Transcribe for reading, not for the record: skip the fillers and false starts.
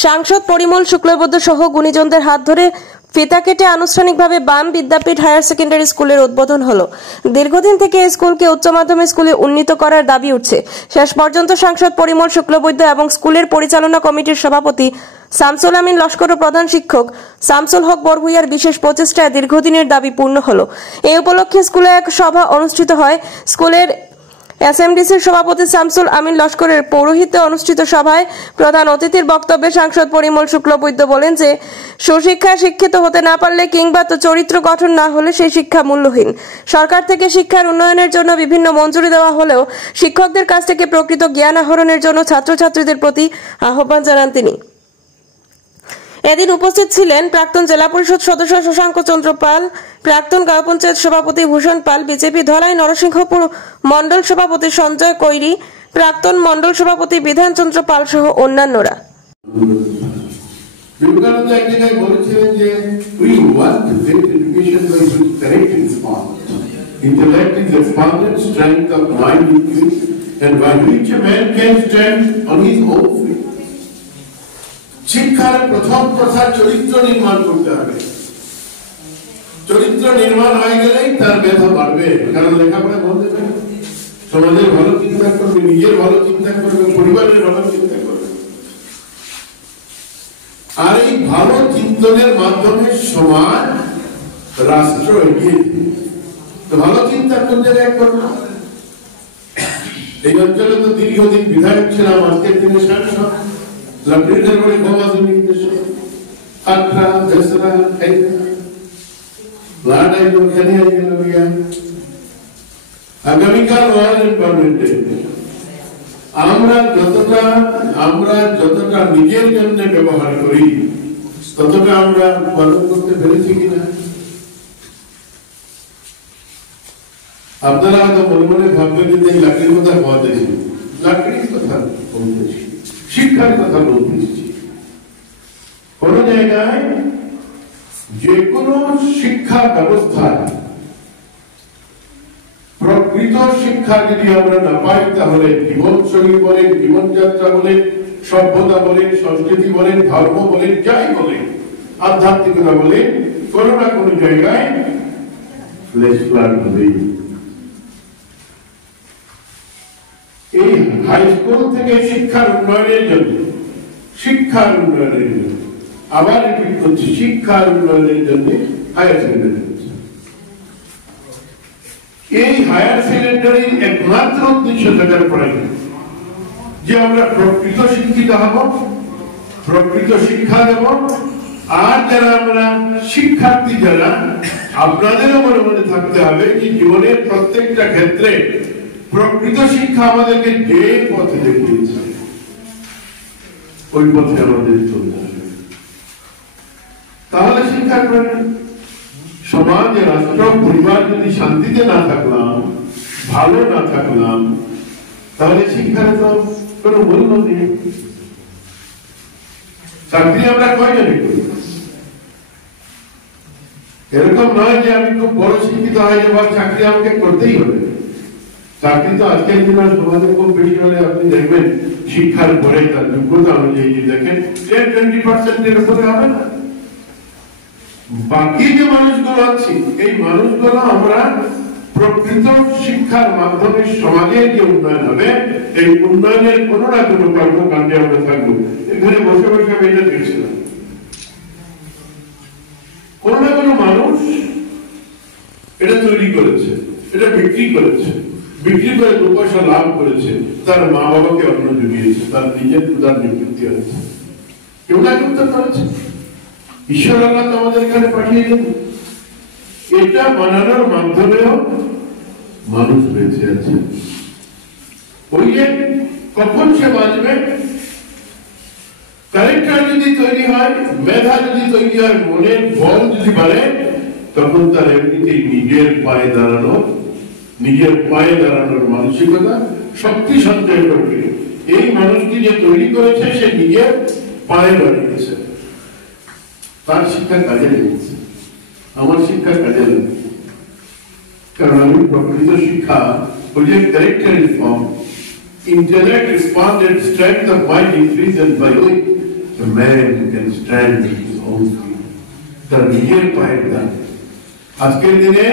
সাংসদ পরিমল শুক্লবৈদ্য সহ গুণীজনদের হাত ধরে ফিতা কেটে আনুষ্ঠানিকভাবে বাম বিদ্যাপীঠ হায়ার সেকেন্ডারি স্কুলের উদ্বোধন হলো। দীর্ঘদিন থেকে এই স্কুলকে উচ্চ মাধ্যমিক স্কুলে উন্নীত করার দাবি উঠছে। শেষ পর্যন্ত সাংসদ পরিমল শুক্লবৈদ্য এবং স্কুলের পরিচালনা কমিটির সভাপতি শামসুল আমিন লস্কর ও প্রধান শিক্ষক শামসুল হক বরভূয়ার বিশেষ প্রচেষ্টায় দীর্ঘদিনের দাবি পূর্ণ হলো। এই উপলক্ষে স্কুলে এক সভা অনুষ্ঠিত হয়। স্কুলের এসএমডিসির সভাপতি শামসুল আমিন লস্করের পৌরোহিত্যে অনুষ্ঠিত সভায় প্রধান অতিথির বক্তব্যে সাংসদ পরিমল শুক্লবৈদ্য বলেন যে সুশিক্ষায় শিক্ষিত হতে না পারলে কিংবা চরিত্র গঠন না হলে সেই শিক্ষা মূল্যহীন। সরকার থেকে শিক্ষার উন্নয়নের জন্য বিভিন্ন মঞ্জুরি দেওয়া হলেও শিক্ষকদের কাছ থেকে প্রকৃত জ্ঞান আহরণের জন্য ছাত্রছাত্রীদের প্রতি আহ্বান জানান তিনি। এদিন উপস্থিত ছিলেন প্রাক্তন জেলা পরিষদ সদস্য শশাঙ্ক চন্দ্র পাল, প্রাক্তন গাঁও পঞ্চায়েত সভাপতি ভূষণ পাল, বিজেপি ধলাই নরসিংহপুর মন্ডল সভাপতি সঞ্জয় কৈরি, প্রাক্তন মন্ডল সভাপতি বিধান চন্দ্র পাল সহ অন্যান্যরা। শিক্ষার প্রথম কথা চরিত্র নির্মাণ করতে হবে। চরিত্র নির্মাণ হয়ে গেলেই তার মেধা বাড়বে, কারণ লেখাপড়া বলতে পারে, সমাজের ভালো চিন্তা করবে, নিজের ভালো চিন্তা করবে, পরিবারের ভালো চিন্তা করবে। আর এই ভালো চিন্তনের মাধ্যমে সমাজ রাষ্ট্র এগিয়ে তো ভালো চিন্তা কোন জায়গায় করবে। এই অঞ্চলে তো দীর্ঘদিন বিধায়ক ছিলাম, আজকের দিনে সাংসদ। লাকড়িদের বড়ি গমাজুনি দেশে আটরা দশরা লাড়াই লোখানি আইগেল গিয়া আগামীকাল ওয়ার্ল্ড এনভায়রনমেন্ট ডে। আমরা যতটা নিজের জন্য ব্যবহার করি ততটা আমরা উৎপাদন করতে পেরেছি কিনা। আপনারা হয়তো মনে মনে ভাববেন যে লাকড়ির কথা বলতেছি, লাকড়ির কথা বলতেছি, শিক্ষার কথা বলতেছি। কোন জায়গায় যে কোনো শিক্ষা ব্যবস্থায় প্রকৃত শিক্ষা যদি আমরা না পাই তাহলে জীবনশৈলী বলেন, জীবনযাত্রা বলেন, সভ্যতা বলেন, সংস্কৃতি বলেন, ধর্ম বলেন, যাই বলেন, আধ্যাত্মিকতা বলেন, কোন না কোন জায়গায় ফ্লেশ ফ্ল্যাট হবেই। এই হাই স্কুল থেকে শিক্ষার উন্নয়নের জন্য আবার রিপিট করছি, শিক্ষার উন্নয়নের জন্য হায়ার সেকেন্ডারি। এই হায়ার সেকেন্ডারির একমাত্র উদ্দেশ্য থাকার পরে যে আমরা প্রকৃত শিক্ষিত হব, প্রকৃত শিক্ষা দেব। আর যারা আমরা শিক্ষার্থী, যারা আপনাদেরও মনে মনে থাকতে হবে যে জীবনের প্রত্যেকটা ক্ষেত্রে প্রকৃত শিক্ষা আমাদেরকে যে পথে দেখিয়েছে ওই পথে আমাদের চলতে হবে। তাহলে শিক্ষা করেন সমাজ, রাষ্ট্র, পরিবার যদি শান্তিতে না থাকলাম, ভালো না থাকলাম, তাহলে শিক্ষার তো কোনো মূল্য নেই। চাকরি আমরা কয়জনে করি? এরকম নয় যে আমি খুব বড় শিক্ষিত হয়ে যাবার চাকরি আমাকে করতেই হবে। চাকরি তো আজকের দিনে সমাজে খুব বেশি হলে আপনি দেখবেন শিক্ষার পরে তার যোগ্যতা অনুযায়ী দেখেন 10-20% এর উপরে হবে না। বাকি যে মানুষগুলো আছে এই মানুষগুলো আমরা প্রকৃত শিক্ষার মাধ্যমে সমাজের যে উন্নয়ন হবে, এই উন্নয়নের কোনো না কোনো কর্মকাণ্ডে আমরা থাকবো। এখানে বসে বসে আমি এটা দেখছিলাম, কোনো না কোনো মানুষ এটা তৈরি করেছে, এটা বিক্রি করেছে, বিক্রি করে 2 পয়সা লাভ করেছে, তার মা বাবাকে অন্ন জুগিয়েছে, তার নিজের প্রধান নিযুক্তি হয়েছে, কেউ না কেউ তো করেছে। ঈশ্বর আল্লাহ তো আমাদের এখানে পাঠিয়ে দেন। এটা বানানোর মাধ্যমেও মানুষ বেঁচে আছে। ওই যে কখন সে বাঁচবে, ক্যারেক্টার যদি তৈরি হয়, মেধা যদি তৈরি হয়, মনের বল যদি বাড়ে, তখন তার এমনিতেই নিজের পায়ে দাঁড়ানোর মানসিকতা, শক্তি সঞ্চয় করবে। এই মানুষটি যে তৈরি করেছে সে নিজের পায়ে দাঁড়িয়েছে, তার শিক্ষা কাজে লেগেছে, আমার শিক্ষা কাজে লেগেছে। কারণ আমি প্রকৃত শিক্ষা, ওই যে character is form, intellect, respond and strength of mind increases by a man who can stand with his own feet. তার নিজের পায়ের দাঁড়িয়ে আজকের দিনে